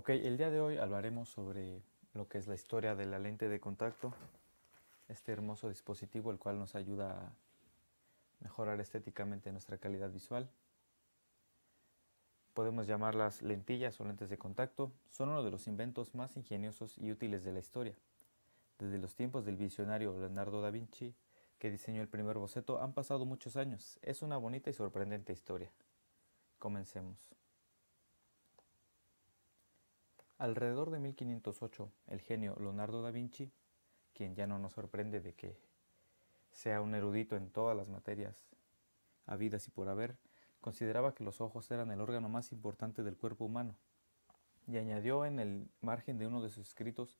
Ok, el día de hoy hablaremos sobre lo que es la historia de la lente de contacto, este hermoso dispositivo el cual nos ayuda a mejorar estéticamente nuestra calidad visual. Podemos llamarlas lentillas o lentes de contacto. Son uno de los inventos más ingeniosos y útiles de la historia. Desde los tiempos del visionario Leonardo da Vinci, que diseñó el primer boceto, han pasado muchos años. Es una bonita y sorprendente historia. Comencemos. Alrededor de 1508, el genio Leonardo da Vinci, quien ya no nos sorprende de que sea un erudito en todas las materias habidas y por haber, consideraba que los ojos eran el órgano más importante del cuerpo humano, y añadió en el margen de uno de sus escritos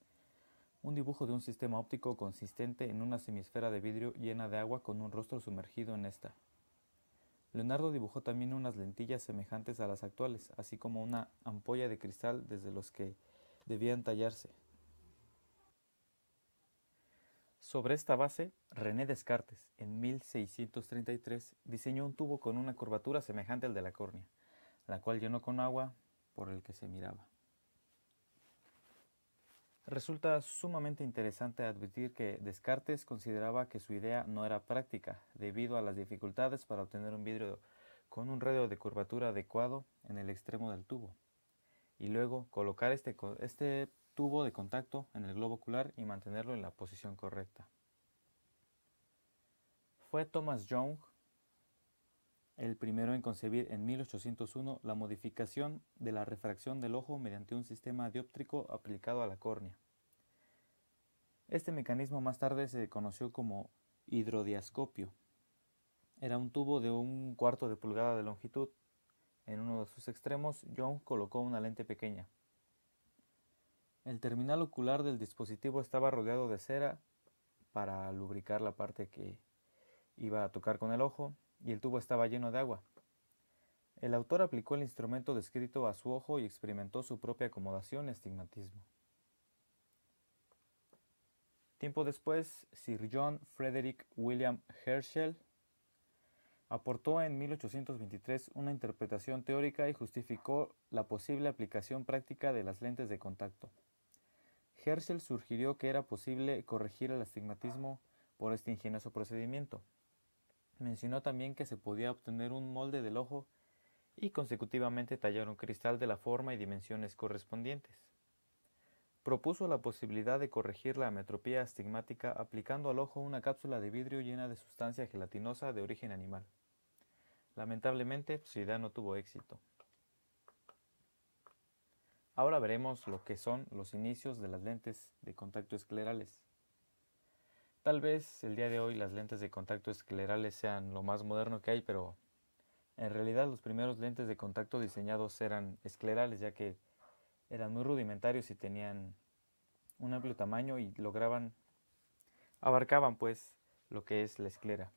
un dibujo de un sistema óptico consistente en una semisfera de vidrio llena de agua con un rostro sumergido en esta. Leonardo dibujó también unas lentillas semejantes a las actuales, así como una ampolla de cristal desde los que debían tallarse. Sobre esta base, René Descartes, en 1633, diseñó un tubo con una curvatura semejante al de la córnea, la cual llenó con agua por el que se miraba. Resulta sumamente interesante advertir que Descartes consideraba que su idea no era práctica, debido a las dificultades para obtener un vidrio con un radio de curvatura adecuado en el extremo del tubo, y luego colocar este tubo de contacto en el globo ocular y mantenerlo en la posición correcta. Fue Thomas Young el primero en concebir en 1801 la modificación de la refracción del ojo mediante un sistema dióptrico aplicado a la córnea. Este mecanismo más tarde se conoció como hidrodiascopio. Era un tubo de un cuarto de pulgada de longitud. En uno de sus extremos, Young colocó una lente pequeña. El terminal ocular del dispositivo estaba rodeado de cera para lubricar la parte que iba a tocar con el ojo, y el tubo estaba lleno de agua. El autor aplicó el instrumento descrito a su ojo y experimentó su propia acomodación y astigmatismo. Tiempo después, Sir John Frederick William Herschel aportó en 1823 una interpretación teórica y justificó la posible aplicación práctica de las lentes de contacto. Herschel sugirió que era posible corregir el astigmatismo por este ingenioso procedimiento. Mencionó también que se podía obtener un molde del ojo y consecutivamente tallar un cristal de la forma y dimensiones correspondientes. Propuso la posibilidad de corregir la ametropía astigmática aplicando al ojo una cápsula de vidrio llena de sustancia gelatinosa de origen animal. Lamentablemente, su idea no tuvo éxito. Ahora veremos lo que son los inicios de las lentes de contacto esclerales. Tal vez el día de hoy las lentes de contacto esclerales sean lo más moderno que hay, pero en realidad los primeros lentes de contacto diseñados eran esclerales, ya que eran muy rudimentarios y tenían un amplio tamaño y abarcaban pues lo que es la esclera.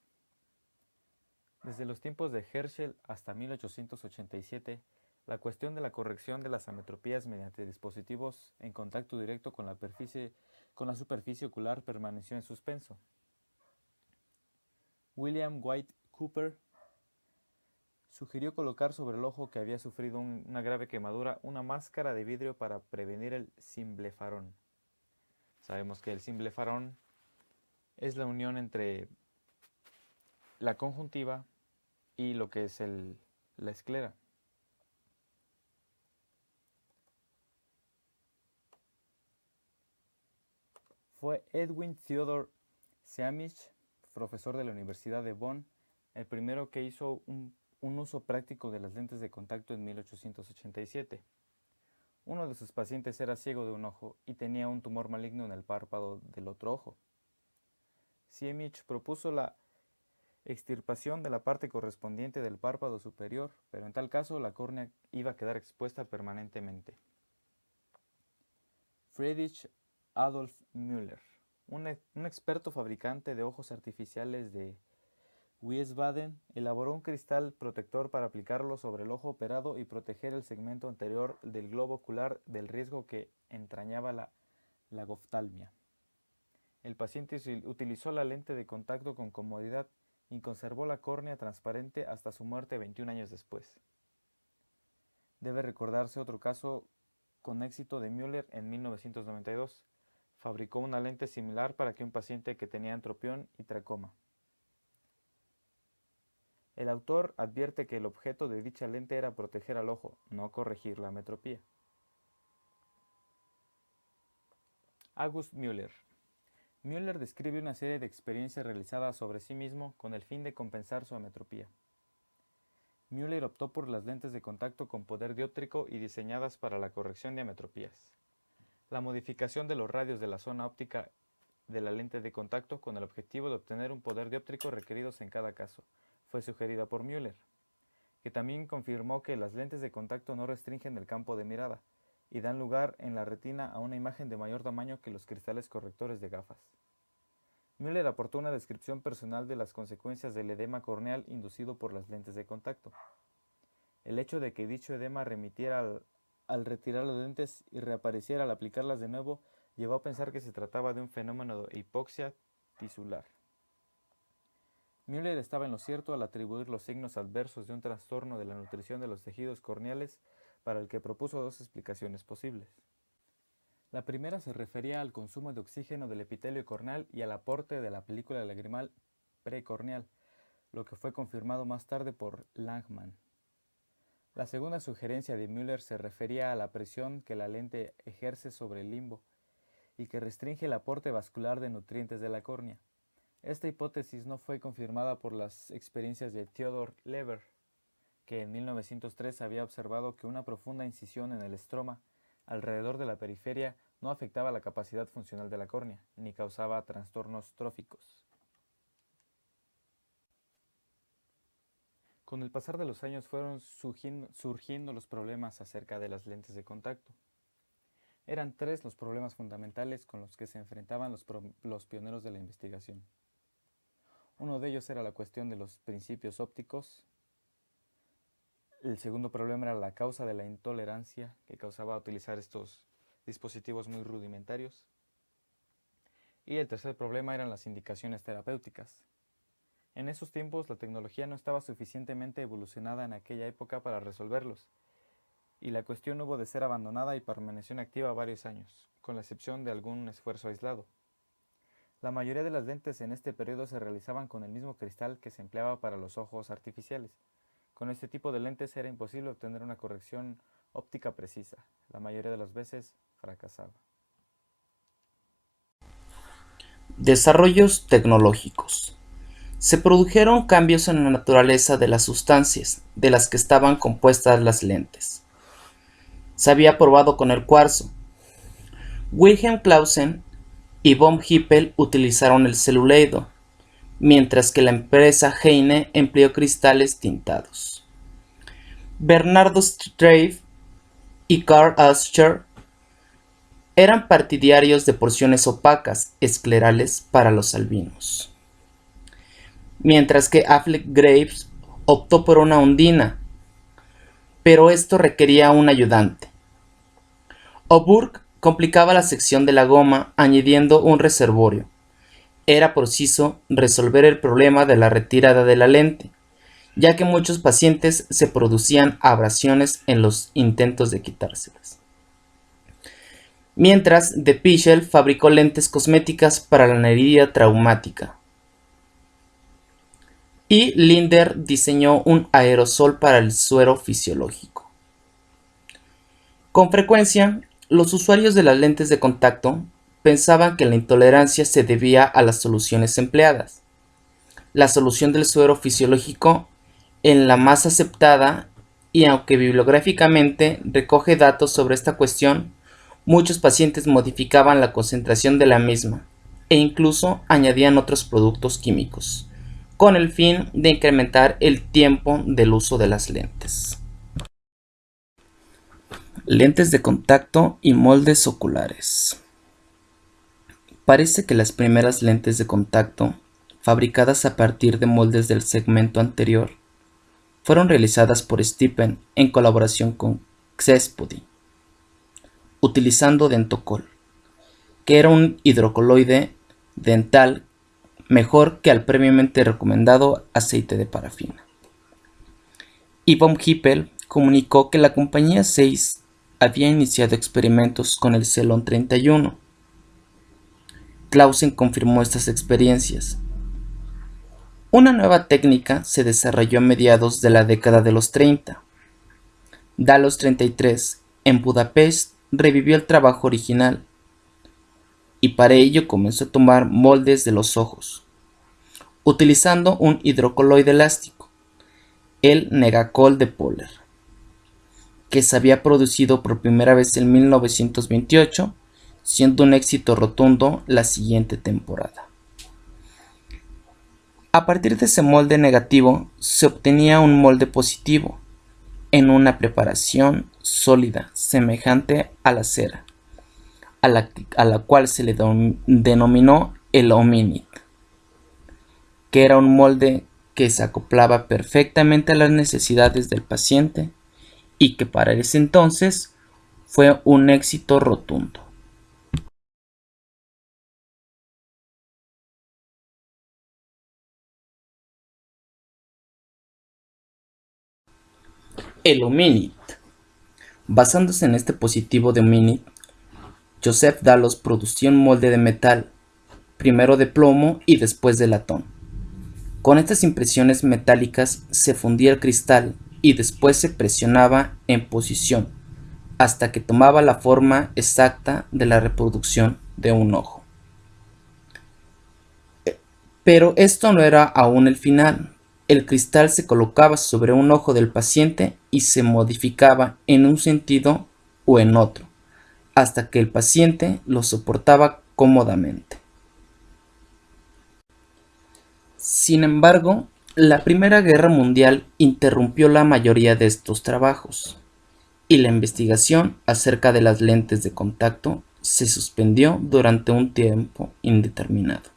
Desde los tiempos de Herschel hasta 1887, la cuestión de la corrección de las ametropías mediante dispositivos en contacto directo con la superficie ocular permaneció en suspenso. William White Cooper sugirió colocar sobre el ojo que había sufrido una grave quemadura una máscara de vidrio para prevenir el cimblefarón. Sabemos que el cimblefarón es la unión entre la conjuntiva y lo que es la esclera. Fue Edwin Theodor Seamich, profesor de la Universidad de Bonn, el primero que hizo un uso práctico de las lentes de contacto en 1887. Uno de sus pacientes era ciego de un ojo y tenía un tumor maligno en el párpado del otro ojo. Siemich propuso la extirpación de la parte correspondiente del párpado superior, pero en tal caso la córnea iba a quedar expuesta permanentemente. Friedrich Adolf Müller, un experto fabricante de ojos artificiales de Wiesbaden, elaboró un cristal protector para aplicarlo sobre el ojo operado y proteger el segmento anterior del globo ocular del riesgo que entrañaba la lagoftalmia. El paciente utilizó la lente de contacto con comodidad y conservó la córnea transparente hasta su muerte 21 años después. Debe recordarse otro caso con éxito de Müller en 1992. Fabricó una lente similar para que un paciente que tenía entropión y tracoma. El autor advierte que el objeto de dicha lente era proteger al ojo, no corregir la metropía. August Müller. Müller describe una serie de experiencias realizadas sobre sí mismo con el fin de compensar su ametropía. Müller optó por las lentes de contacto con poder dióptrico y diseñadas para la corrección de ametropías. La modificación de los radios de la zona óptica de la lente de contacto con el objetivo de obtener un poder dióptrico requeridos en cada caso fue sugerida por Müller, que también confirmó que las lentes de contacto no restringen el campo de mirada y dan lugar en la retina a una imagen de mayor tamaño que los cristales correctores de gafas. Müller aportó una descripción personal de las consecuencias del edema corneal inducido por las lentes de contacto. El hecho de que dicho edema remitiera al retirar las lentes y reapareciera al aplicarlas de nuevo llevó a pensar que se trataba de un fenómeno de hipoxia tisular. Müller estaba en lo cierto al atribuir los signos adversos de un trastorno de la nutrición de los tejidos corneales para el que propuso dos explicaciones posibles. La primera se refería al consumo de oxígeno del epitelio corneal y al aporte de la película lagrimal precorneal, lo que fue confirmado más tarde por Langmann. La segunda sugerencia de Müller se refería a la presión que la lente ejerce sobre el limbo y que restringe el aporte vascular de nutrientes de la córnea. Esta hipótesis no fue confirmada por las experiencias de Theodor Leber, que en 1903 había observado que una profunda incisión en el estroma alrededor de la periferia no afectaba la capacidad funcional de la córnea, ni causaba trastornos tróficos. Con el pasar de los años fueron surgiendo los problemas acerca de las lentes de contacto. Eran tres los problemas fundamentales con los que se enfrentaban los pioneros de la investigación. Uno de ellos era la cuestión de los principios ópticos. El segundo problema era la causa de la intolerancia que causaba utilizar estos dispositivos muy rudimentarios. Y el tercer problema eran las indicaciones terapéuticas. En esos tiempos la tecnología no estaba suficientemente evolucionada en aquella época para resolverlos, y la cuestión hubo de ser abandonada y permaneció inactiva varios años, con la excepción de algún esfuerzo aislado. La mayoría de las lentes en este periodo se realizaban con el mismo cristal que se empleaba para los ojos artificiales. Con este tipo de lentes era imposible obtener una corrección óptica precisa. La mayoría de las veces fracasaba. Desarrollos tecnológicos. Se produjeron cambios en la naturaleza de las sustancias de las que estaban compuestas las lentes. Se había probado con el cuarzo. Wilhelm Clausen y von Hippel utilizaron el celuloide, mientras que la empresa Heine empleó cristales tintados. Bernardo Straub y Karl Auster eran partidarios de porciones opacas esclerales para los albinos, mientras que Affleck Graves optó por una ondina, pero esto requería un ayudante. Auburg complicaba la sección de la goma añadiendo un reservorio. Era preciso resolver el problema de la retirada de la lente, ya que muchos pacientes se producían abrasiones en los intentos de quitárselas. Mientras, de Pichel fabricó lentes cosméticas para la herida traumática. Y Linder diseñó un aerosol para el suero fisiológico. Con frecuencia, los usuarios de las lentes de contacto pensaban que la intolerancia se debía a las soluciones empleadas. La solución del suero fisiológico en la más aceptada, y aunque bibliográficamente recoge datos sobre esta cuestión, muchos pacientes modificaban la concentración de la misma e incluso añadían otros productos químicos, con el fin de incrementar el tiempo del uso de las lentes. Lentes de contacto y moldes oculares. Parece que las primeras lentes de contacto, fabricadas a partir de moldes del segmento anterior, fueron realizadas por Stephen en colaboración con Xespody, utilizando Dentocol, que era un hidrocoloide dental mejor que al previamente recomendado aceite de parafina. Y von Hippel comunicó que la compañía Zeiss había iniciado experimentos con el Celon 31. Clausen confirmó estas experiencias. Una nueva técnica se desarrolló a mediados de la década de los 30. Dalos 33, en Budapest, revivió el trabajo original y para ello comenzó a tomar moldes de los ojos, utilizando un hidrocoloide elástico, el Negacol de Poler, que se había producido por primera vez en 1928, siendo un éxito rotundo la siguiente temporada. A partir de ese molde negativo se obtenía un molde positivo, en una preparación sólida semejante a la cera, a la cual se le denominó el hominid, que era un molde que se acoplaba perfectamente a las necesidades del paciente y que para ese entonces fue un éxito rotundo. El hominid. Basándose en este positivo de hominid, Joseph Dallos produció un molde de metal, primero de plomo y después de latón. Con estas impresiones metálicas se fundía el cristal y después se presionaba en posición hasta que tomaba la forma exacta de la reproducción de un ojo. Pero esto no era aún el final. El cristal se colocaba sobre un ojo del paciente y se modificaba en un sentido o en otro, hasta que el paciente lo soportaba cómodamente. Sin embargo, la Primera Guerra Mundial interrumpió la mayoría de estos trabajos, y la investigación acerca de las lentes de contacto se suspendió durante un tiempo indeterminado.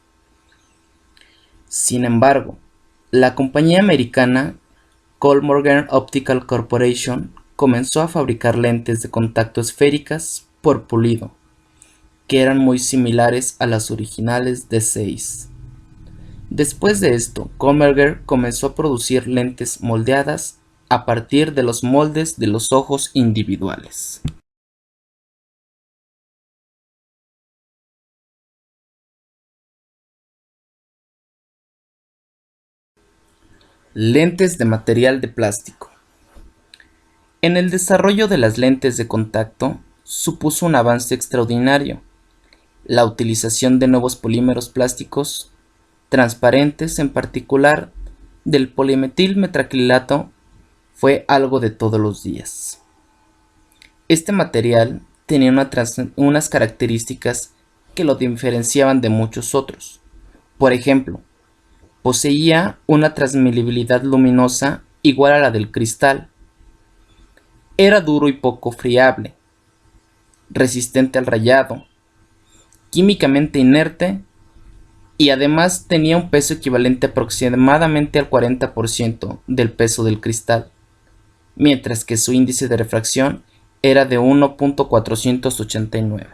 Sin embargo, la compañía americana Kollmorgen Optical Corporation comenzó a fabricar lentes de contacto esféricas por pulido, que eran muy similares a las originales de Zeiss. Después de esto, Kollmorgen comenzó a producir lentes moldeadas a partir de los moldes de los ojos individuales. Lentes de material de plástico. En el desarrollo de las lentes de contacto supuso un avance extraordinario. La utilización de nuevos polímeros plásticos transparentes, en particular del polimetilmetacrilato, fue algo de todos los días. Este material tenía unas características que lo diferenciaban de muchos otros. Por ejemplo, poseía una transmisibilidad luminosa igual a la del cristal. Era duro y poco friable, resistente al rayado, químicamente inerte y además tenía un peso equivalente aproximadamente al 40% del peso del cristal, mientras que su índice de refracción era de 1.489.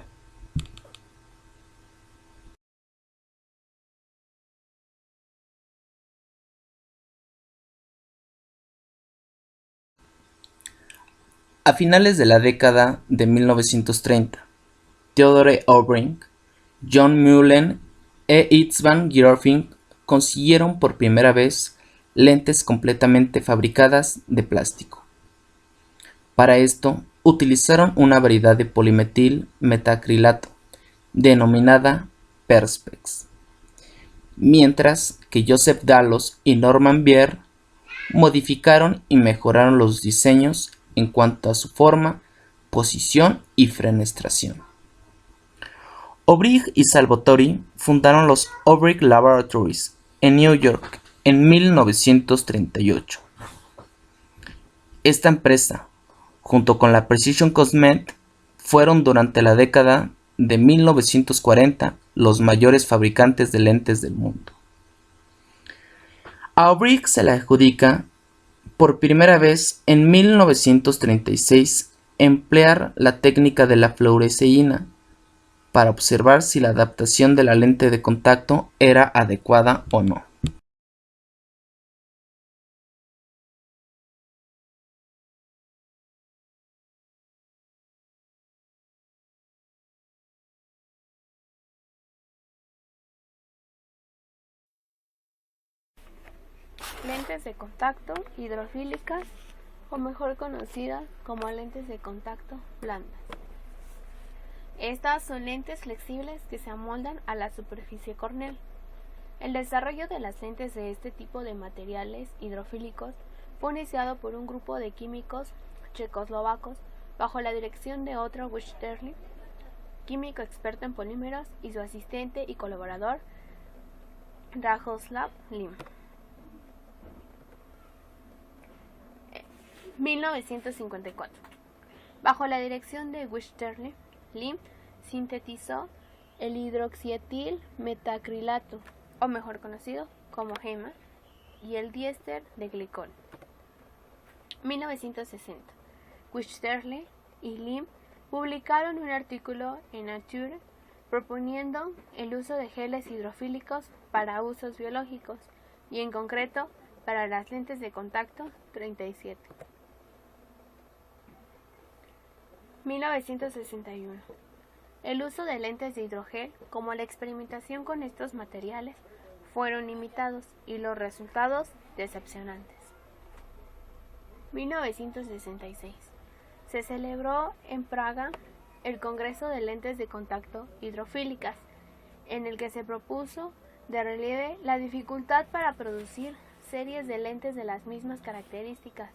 A finales de la década de 1930, Theodore Obrink, John Mullen e István Gjörfing consiguieron por primera vez lentes completamente fabricadas de plástico. Para esto, utilizaron una variedad de polimetil metacrilato, denominada Perspex, mientras que Joseph Dallos y Norman Bier modificaron y mejoraron los diseños en cuanto a su forma, posición y fenestración. Obrink y Salvatori fundaron los Obrink Laboratories en New York en 1938. Esta empresa, junto con la Precision Cosmetics, fueron durante la década de 1940 los mayores fabricantes de lentes del mundo. A Obrink se le adjudica por primera vez en 1936 emplear la técnica de la fluoresceína para observar si la adaptación de la lente de contacto era adecuada o no. lentes de contacto hidrofílicas, o mejor conocidas como lentes de contacto blandas. Estas son lentes flexibles que se amoldan a la superficie corneal. El desarrollo de las lentes de este tipo de materiales hidrofílicos fue iniciado por un grupo de químicos checoslovacos bajo la dirección de Otto Wiechterle, químico experto en polímeros, y su asistente y colaborador Radoslav Lim. 1954. Bajo la dirección de Wiechterle, Lim sintetizó el hidroxietil metacrilato, o mejor conocido como HEMA, y el diéster de glicol. 1960. Wiechterle y Lim publicaron un artículo en Nature proponiendo el uso de geles hidrofílicos para usos biológicos y en concreto para las lentes de contacto 37. 1961. El uso de lentes de hidrogel, como la experimentación con estos materiales, fueron limitados y los resultados decepcionantes. 1966. Se celebró en Praga el Congreso de Lentes de Contacto Hidrofílicas, en el que se propuso de relieve la dificultad para producir series de lentes de las mismas características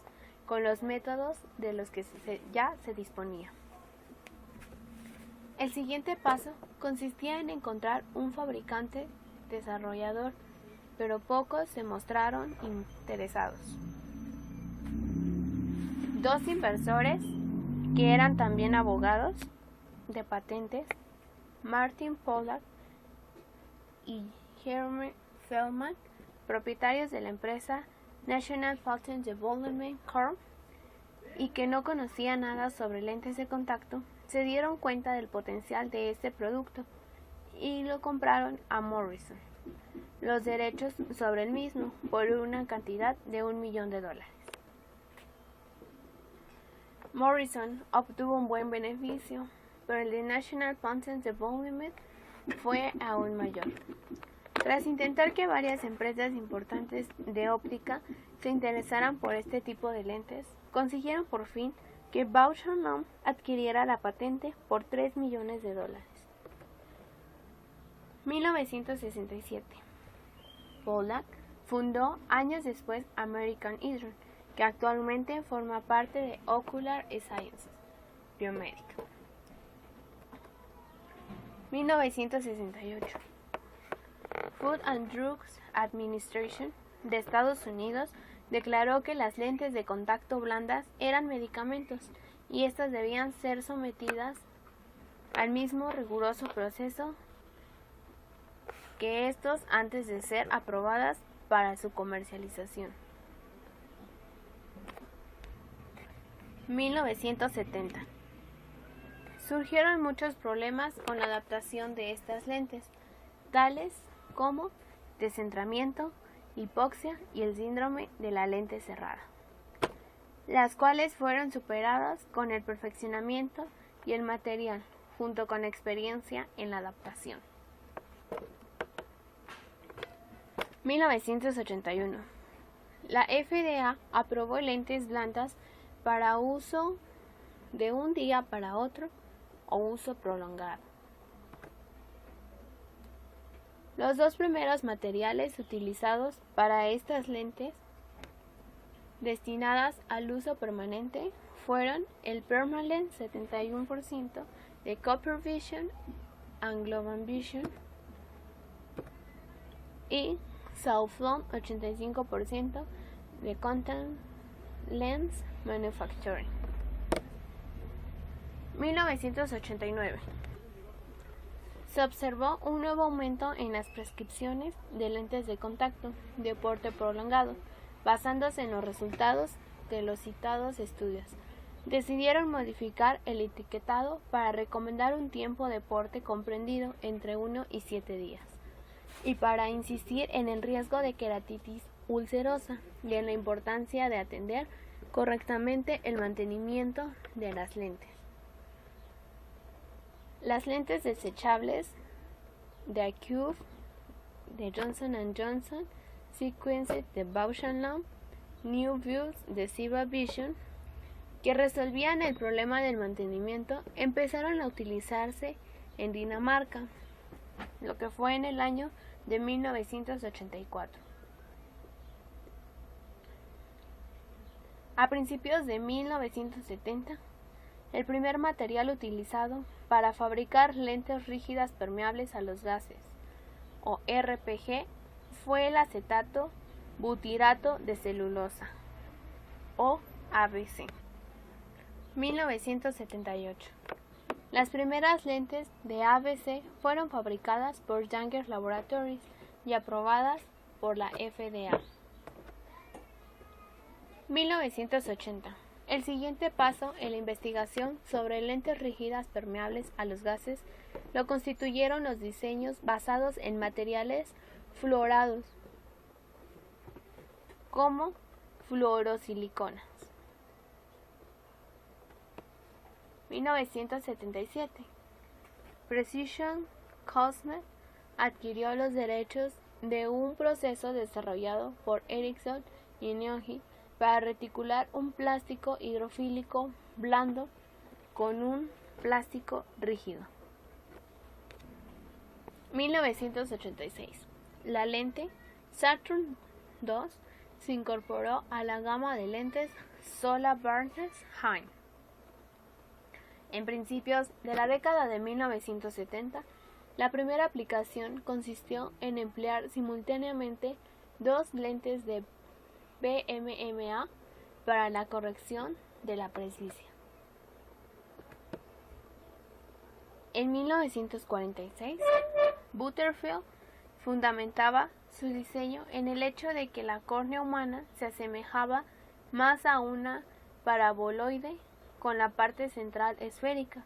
con los métodos de los que ya se disponía. El siguiente paso consistía en encontrar un fabricante desarrollador, pero pocos se mostraron interesados. Dos inversores, que eran también abogados de patentes, Martin Pollack y Jeremy Feldman, propietarios de la empresa National Patent Development Corp., y que no conocían nada sobre lentes de contacto, se dieron cuenta del potencial de este producto y lo compraron a Morrison, los derechos sobre el mismo, por una cantidad de $1 millón. Morrison obtuvo un buen beneficio, pero el de National Patent Development fue aún mayor. Tras intentar que varias empresas importantes de óptica se interesaran por este tipo de lentes, consiguieron por fin que Bausch & Lomb adquiriera la patente por $3 millones. 1967. Pollack fundó años después American Hydron, que actualmente forma parte de Ocular Sciences Biomédica. 1968. Food and Drugs Administration de Estados Unidos declaró que las lentes de contacto blandas eran medicamentos y estas debían ser sometidas al mismo riguroso proceso que estos antes de ser aprobadas para su comercialización. 1970. Surgieron muchos problemas con la adaptación de estas lentes, tales como descentramiento, hipoxia y el síndrome de la lente cerrada, las cuales fueron superadas con el perfeccionamiento y el material, junto con experiencia en la adaptación. 1981. La FDA aprobó lentes blandas para uso de un día para otro o uso prolongado. Los dos primeros materiales utilizados para estas lentes destinadas al uso permanente fueron el Permalens 71% de Cooper Vision and Global Vision y Sauflon 85% de Contact Lens Manufacturing. 1989. Se observó un nuevo aumento en las prescripciones de lentes de contacto de porte prolongado, basándose en los resultados de los citados estudios. Decidieron modificar el etiquetado para recomendar un tiempo de porte comprendido entre 1 y 7 días, y para insistir en el riesgo de queratitis ulcerosa y en la importancia de atender correctamente el mantenimiento de las lentes. Las lentes desechables de Acuvue, de Johnson & Johnson, Sequence de Bausch & Lomb, New Views de Ciba Vision, que resolvían el problema del mantenimiento, empezaron a utilizarse en Dinamarca, lo que fue en el año de 1984. A principios de 1970, el primer material utilizado para fabricar lentes rígidas permeables a los gases, o RPG, fue el acetato butirato de celulosa, o ABC. 1978. Las primeras lentes de ABC fueron fabricadas por Younger Laboratories y aprobadas por la FDA. 1980. El siguiente paso en la investigación sobre lentes rígidas permeables a los gases lo constituyeron los diseños basados en materiales fluorados, como fluorosiliconas. 1977. Precision Cosmetics adquirió los derechos de un proceso desarrollado por Ericsson y Neogi para reticular un plástico hidrofílico blando con un plástico rígido. 1986. La lente Saturn II se incorporó a la gama de lentes Sola-Bernstein. En principios de la década de 1970, la primera aplicación consistió en emplear simultáneamente dos lentes de PMMA para la corrección de la presbicia. En 1946, Butterfield fundamentaba su diseño en el hecho de que la córnea humana se asemejaba más a una paraboloide con la parte central esférica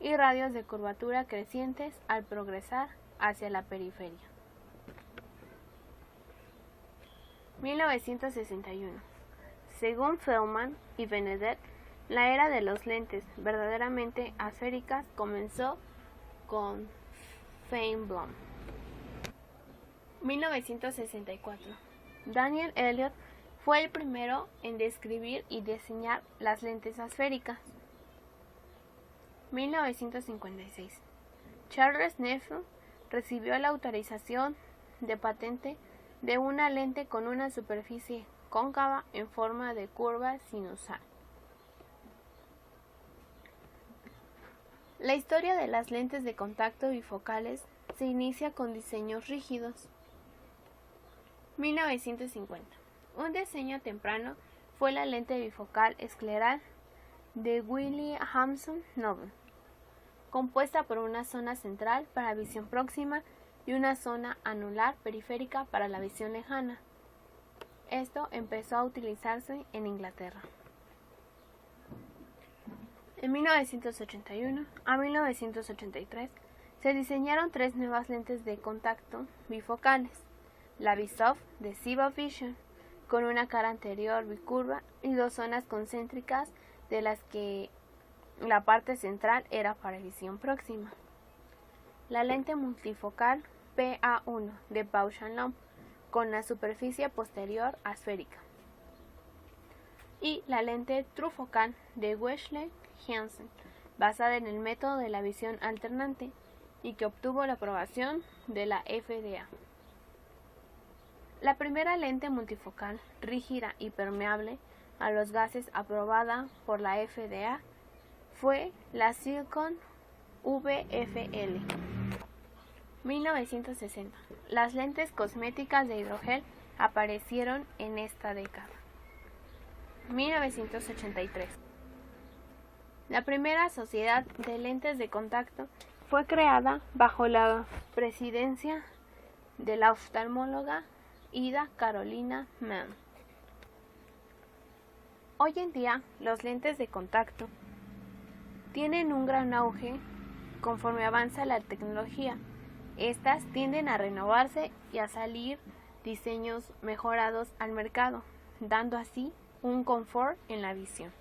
y radios de curvatura crecientes al progresar hacia la periferia. 1961. Según Feldman y Benedek, la era de los lentes verdaderamente esféricas comenzó con Feinblom. 1964. Daniel Elliott fue el primero en describir y diseñar las lentes esféricas. 1956. Charles Neifeld recibió la autorización de patente de una lente con una superficie cóncava en forma de curva sinusal. La historia de las lentes de contacto bifocales se inicia con diseños rígidos. 1950. Un diseño temprano fue la lente bifocal escleral de Williamson Noble, compuesta por una zona central para visión próxima y una zona anular periférica para la visión lejana. Esto empezó a utilizarse en Inglaterra. En 1981 a 1983 se diseñaron tres nuevas lentes de contacto bifocales, la Bisoft de Ciba Vision, con una cara anterior bicurva y dos zonas concéntricas de las que la parte central era para visión próxima. La lente multifocal PA1 de Bausch & Lomb con la superficie posterior esférica. Y la lente trufocal de Wesley Hansen, basada en el método de la visión alternante y que obtuvo la aprobación de la FDA. La primera lente multifocal rígida y permeable a los gases aprobada por la FDA fue la Silicon VFL. 1960. Las lentes cosméticas de hidrogel aparecieron en esta década. 1983. La primera sociedad de lentes de contacto fue creada bajo la presidencia de la oftalmóloga Ida Carolina Mann. Hoy en día, los lentes de contacto tienen un gran auge conforme avanza la tecnología. Estas tienden a renovarse y a salir diseños mejorados al mercado, dando así un confort en la visión.